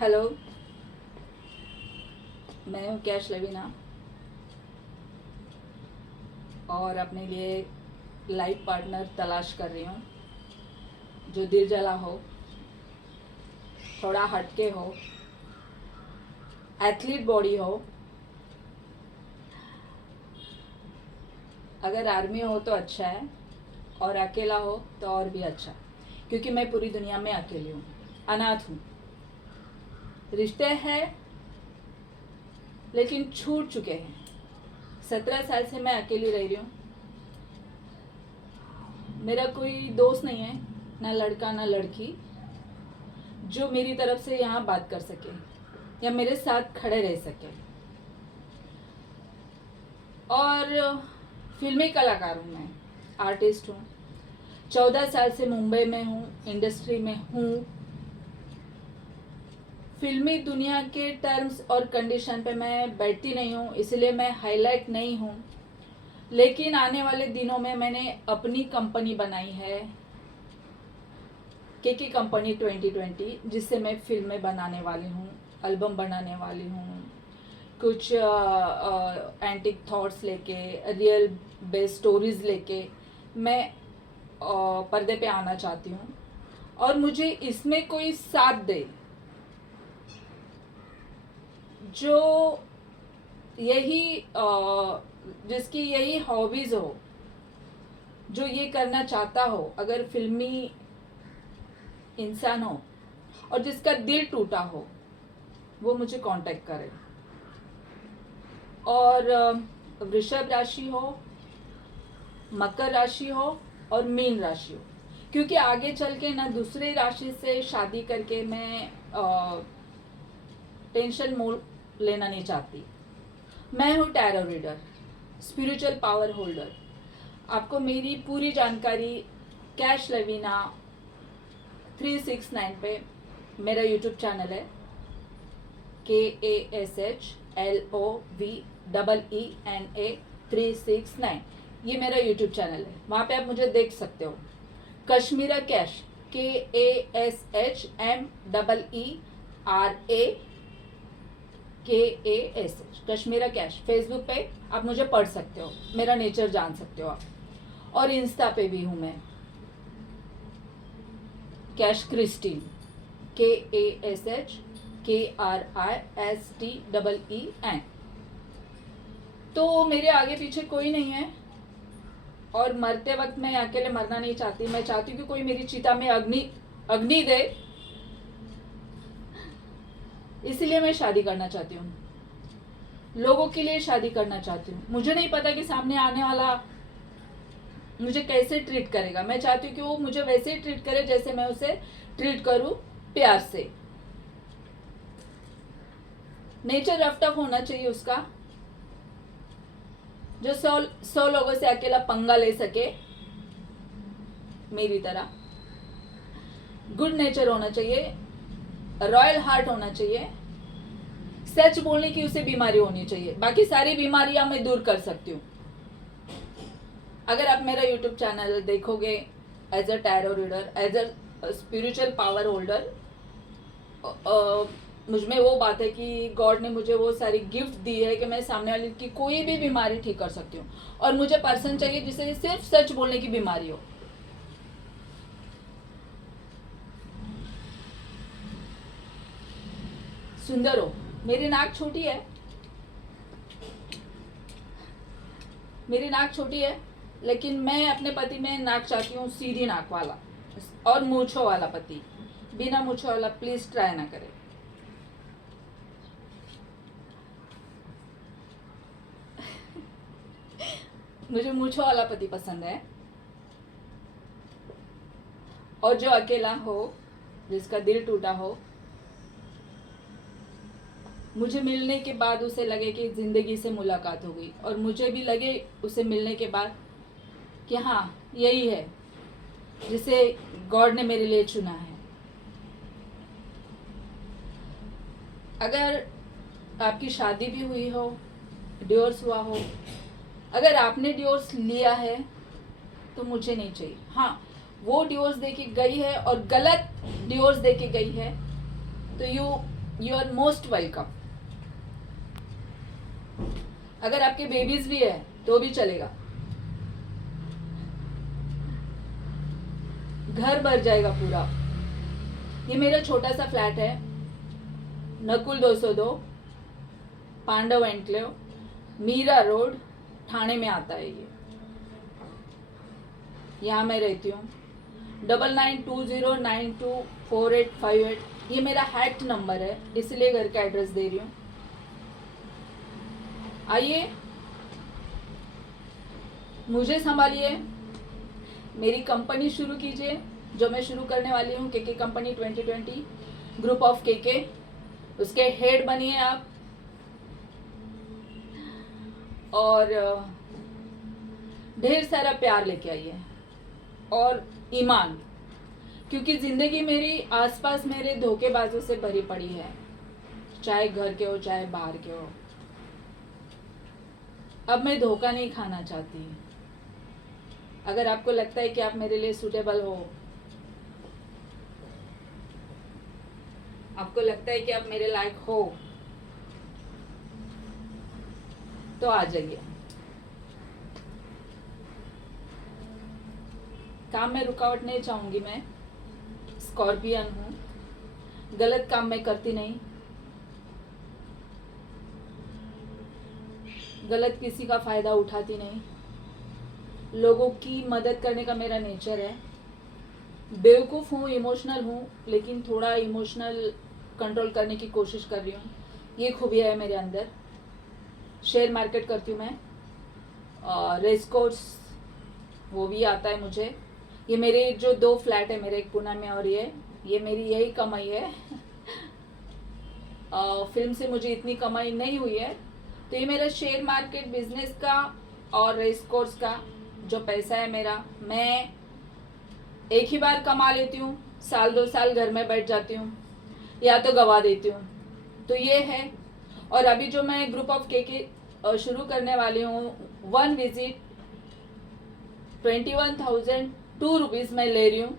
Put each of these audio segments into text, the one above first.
Hello, मैं हूँ cash Lavina और अपने लिए लाइफ पार्टनर तलाश कर रही हूँ जो दिल जला हो, थोड़ा हटके हो, एथलीट बॉडी हो। अगर आर्मी हो तो अच्छा है और अकेला हो तो और भी अच्छा, क्योंकि मैं पूरी दुनिया में अकेली हूँ, अनाथ हूँ। रिश्ते हैं लेकिन छूट चुके हैं। 17 साल से मैं अकेली रह रही हूँ। मेरा कोई दोस्त नहीं है, ना लड़का ना लड़की, जो मेरी तरफ से यहाँ बात कर सके या मेरे साथ खड़े रह सके। और फिल्मी कलाकार हूँ मैं, आर्टिस्ट हूँ। 14 साल से मुंबई में हूँ, इंडस्ट्री में हूँ। फिल्मी दुनिया के टर्म्स और कंडीशन पे मैं बैठती नहीं हूँ, इसलिए मैं हाईलाइट नहीं हूँ। लेकिन आने वाले दिनों में मैंने अपनी कंपनी बनाई है, के कंपनी 2020, जिससे मैं फिल्में बनाने वाली हूँ, एल्बम बनाने वाली हूँ, कुछ एंटिक थॉट्स लेके, रियल बेस्ड स्टोरीज लेके मैं पर्दे पे आना चाहती हूँ। और मुझे इसमें कोई साथ दे जो यही जिसकी यही हॉबीज़ हो, जो ये करना चाहता हो, अगर फिल्मी इंसान हो और जिसका दिल टूटा हो, वो मुझे कांटेक्ट करे। और वृषभ राशि हो, मकर राशि हो और मीन राशि हो, क्योंकि आगे चल के ना दूसरे राशि से शादी करके मैं टेंशन मोल लेना नहीं चाहती। मैं हूँ tarot reader, spiritual power holder. आपको मेरी पूरी जानकारी कैश लवीना 369 पे मेरा यूट्यूब चैनल है, KASHLOVEENA 369, ये मेरा यूट्यूब चैनल है। वहाँ पे आप मुझे देख सकते हो। Kashmeera Cash, KASHMEERA Kashmeera Cash, Facebook पे आप मुझे पढ़ सकते हो, मेरा नेचर जान सकते हो आप। और इंस्टा पे भी हूँ मैं, कैश क्रिस्टीन, KASHKRISTEEN। तो मेरे आगे पीछे कोई नहीं है और मरते वक्त मैं अकेले मरना नहीं चाहती। मैं चाहती हूँ कि कोई मेरी चिता में अग्नि दे, इसलिए मैं शादी करना चाहती हूँ, लोगों के लिए शादी करना चाहती हूँ। मुझे नहीं पता कि सामने आने वाला मुझे कैसे ट्रीट करेगा। मैं चाहती हूँ कि वो मुझे वैसे ही ट्रीट करे जैसे मैं उसे ट्रीट करूँ, प्यार से। नेचर रफ टफ होना चाहिए उसका, जो 100 लोगों से अकेला पंगा ले सके मेरी तरह। गुड नेचर होना चाहिए, रॉयल हार्ट होना चाहिए, सच बोलने की उसे बीमारी होनी चाहिए। बाकी सारी बीमारियां मैं दूर कर सकती हूँ। अगर आप मेरा यूट्यूब चैनल देखोगे, as a tarot reader, as a spiritual power holder, मुझमें वो बात है कि गॉड ने मुझे वो सारी गिफ्ट दी है कि मैं सामने वाले की कोई भी बीमारी ठीक कर सकती हूँ। और मुझे पर्सन चाहिए जिसे सिर्फ सच बोलने की बीमारी हो। सुंदर हो। मेरी नाक छोटी है, मेरी नाक छोटी है, लेकिन मैं अपने पति में नाक चाहती हूँ सीधी नाक वाला और मूछों वाला पति। बिना मूछों वाला प्लीज ट्राई ना करें। मुझे मूछों वाला पति पसंद है, और जो अकेला हो, जिसका दिल टूटा हो, मुझे मिलने के बाद उसे लगे कि ज़िंदगी से मुलाकात हो गई, और मुझे भी लगे उसे मिलने के बाद कि हाँ, यही है जिसे गॉड ने मेरे लिए चुना है। अगर आपकी शादी भी हुई हो, डिवोर्स हुआ हो, अगर आपने डिवोर्स लिया है तो मुझे नहीं चाहिए। हाँ, वो डिवोर्स दे के गई है और गलत डिवोर्स दे के गई है, तो you you are most welcome. अगर आपके बेबीज भी है तो भी चलेगा, घर भर जाएगा पूरा। ये मेरा छोटा सा फ्लैट है, नकुल 202, पांडव एनक्लेव, मीरा रोड, ठाणे में आता है ये। यहाँ मैं रहती हूँ। 9920924858, ये मेरा हैक्ट नंबर है, इसलिए घर का एड्रेस दे रही हूँ। आइए, मुझे संभालिए, मेरी कंपनी शुरू कीजिए जो मैं शुरू करने वाली हूँ, KK company 2020, group of KK. उसके हेड बनिए आप, और ढेर सारा प्यार लेके आइए और ईमान, क्योंकि जिंदगी मेरी आसपास मेरे धोखेबाजों से भरी पड़ी है, चाहे घर के हो चाहे बाहर के हो। अब मैं धोखा नहीं खाना चाहती। अगर आपको लगता है कि आप मेरे लिए सूटेबल हो, आपको लगता है कि आप मेरे लायक हो, तो आ जाइए। काम में रुकावट नहीं चाहूंगी मैं, स्कॉर्पियन हूँ, गलत काम मैं करती नहीं, गलत किसी का फायदा उठाती नहीं, लोगों की मदद करने का मेरा नेचर है। बेवकूफ़ हूँ, इमोशनल हूँ, लेकिन थोड़ा इमोशनल कंट्रोल करने की कोशिश कर रही हूँ, ये खूबियाँ है मेरे अंदर। शेयर मार्केट करती हूँ मैं, रेस कोर्स वो भी आता है मुझे। ये मेरे जो 2 फ्लैट है मेरे, एक पुणे में और ये मेरी यही कमाई है। फिल्म से मुझे इतनी कमाई नहीं हुई है, तो ये मेरा शेयर मार्केट बिजनेस का और रेस कोर्स का जो पैसा है मेरा, मैं एक ही बार कमा लेती हूँ, साल 2 साल घर में बैठ जाती हूँ या तो गवा देती हूँ, तो ये है। और अभी जो मैं ग्रुप ऑफ केके शुरू करने वाली हूँ, 1 विजिट 21,002 रुपीज़ मैं ले रही हूँ।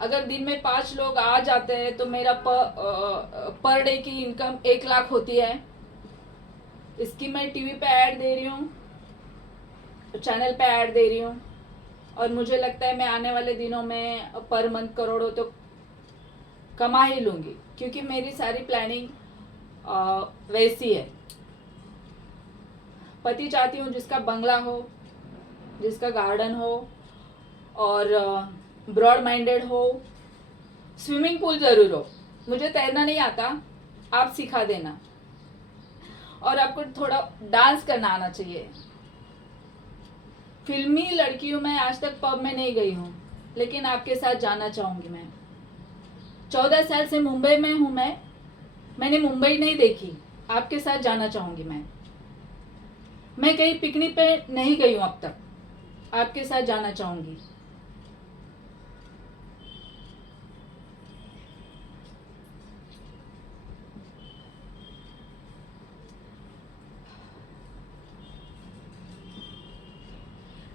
अगर दिन में 5 लोग आ जाते हैं तो मेरा पर डे की इनकम 1 लाख होती है। इसकी मैं टीवी पे ऐड दे रही हूँ, चैनल पे ऐड दे रही हूँ, और मुझे लगता है मैं आने वाले दिनों में पर मंथ करोड़ों तो कमा ही लूँगी, क्योंकि मेरी सारी प्लानिंग वैसी है। पति चाहती हूँ जिसका बंगला हो, जिसका गार्डन हो, और ब्रॉड माइंडेड हो, स्विमिंग पूल ज़रूर हो। मुझे तैरना नहीं आता, आप सिखा देना, और आपको थोड़ा डांस करना आना चाहिए। फिल्मी लड़की हूँ मैं, आज तक पब में नहीं गई हूँ, लेकिन आपके साथ जाना चाहूँगी मैं। 14 साल से मुंबई में हूँ मैंने मुंबई नहीं देखी, आपके साथ जाना चाहूँगी मैं कहीं पिकनिक पे नहीं गई हूँ अब तक, आपके साथ जाना चाहूँगी।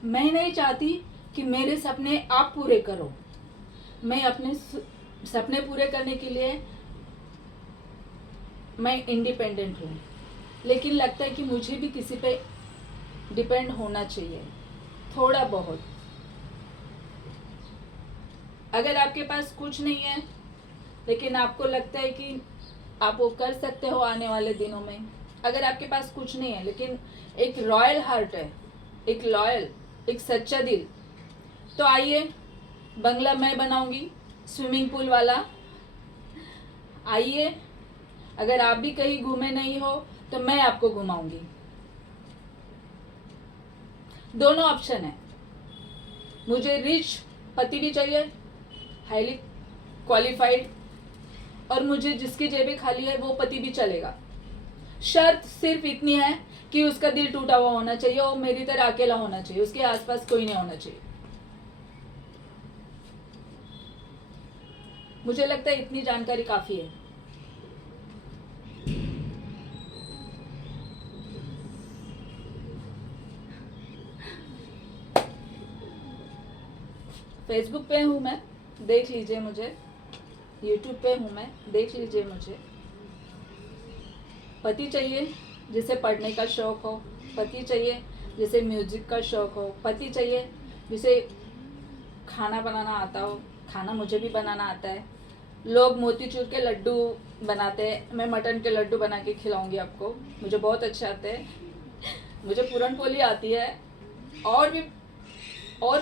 मैं नहीं चाहती कि मेरे सपने आप पूरे करो। मैं अपने सपने पूरे करने के लिए मैं इंडिपेंडेंट हूँ, लेकिन लगता है कि मुझे भी किसी पे डिपेंड होना चाहिए थोड़ा बहुत। अगर आपके पास कुछ नहीं है, लेकिन आपको लगता है कि आप वो कर सकते हो आने वाले दिनों में, अगर आपके पास कुछ नहीं है लेकिन एक रॉयल हार्ट है, एक लॉयल, एक सच्चा दिल, तो आइए, बंगला मैं बनाऊंगी, स्विमिंग पूल वाला। आइए, अगर आप भी कहीं घूमे नहीं हो तो मैं आपको घुमाऊंगी। दोनों ऑप्शन है। मुझे रिच पति भी चाहिए, हाईली क्वालिफाइड, और मुझे जिसकी जेबें खाली है वो पति भी चलेगा। शर्त सिर्फ इतनी है कि उसका दिल टूटा हुआ होना चाहिए और मेरी तरह अकेला होना चाहिए, उसके आसपास कोई नहीं होना चाहिए। मुझे लगता है इतनी जानकारी काफी है। फेसबुक पे हूँ मैं, देख लीजिए मुझे। यूट्यूब पे हूँ मैं, देख लीजिए मुझे। पति चाहिए जिसे पढ़ने का शौक़ हो, पति चाहिए जिसे म्यूज़िक का शौक़ हो, पति चाहिए जिसे खाना बनाना आता हो, खाना मुझे भी बनाना आता है। लोग मोतीचूर के लड्डू बनाते हैं, मैं मटन के लड्डू बना के खिलाऊंगी आपको, मुझे बहुत अच्छे आते हैं। मुझे पूरन पोली आती है, और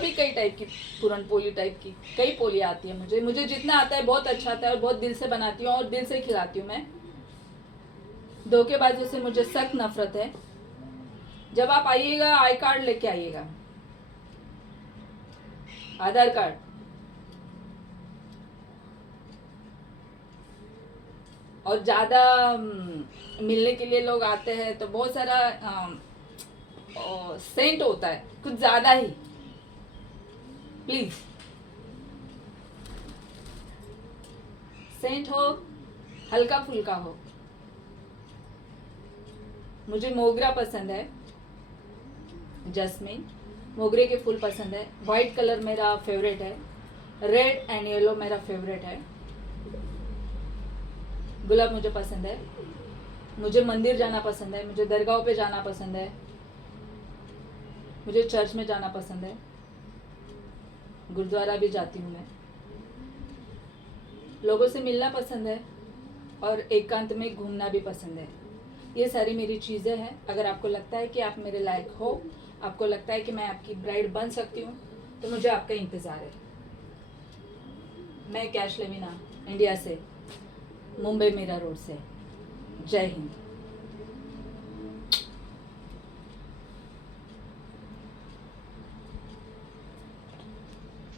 भी कई टाइप की पूरन पोली टाइप की कई पोली आती है मुझे जितना आता है बहुत अच्छा आता है, और बहुत दिल से बनाती हूँ और दिल से खिलाती हूँ मैं। धोखेबाजों से मुझे सख्त नफरत है। जब आप आइएगा आई कार्ड लेके आइएगा, आधार कार्ड। और ज़्यादा मिलने के लिए लोग आते हैं तो बहुत सारा सेंट होता है, कुछ ज़्यादा ही, प्लीज़। सेंट हो, हल्का फुल्का हो। मुझे मोगरा पसंद है, जस्मिन, मोगरे के फूल पसंद है। वाइट कलर मेरा फेवरेट है, रेड एंड येलो मेरा फेवरेट है। गुलाब मुझे पसंद है। मुझे मंदिर जाना पसंद है, मुझे दरगाह पे जाना पसंद है, मुझे चर्च में जाना पसंद है, गुरुद्वारा भी जाती हूँ मैं। लोगों से मिलना पसंद है और एकांत में घूमना भी पसंद है। ये सारी मेरी चीज़ें हैं। अगर आपको लगता है कि आप मेरे लायक हो, आपको लगता है कि मैं आपकी ब्राइड बन सकती हूँ, तो मुझे आपका इंतज़ार है। मैं कैश लेविना, इंडिया से, मुंबई मीरा रोड से। जय हिंद।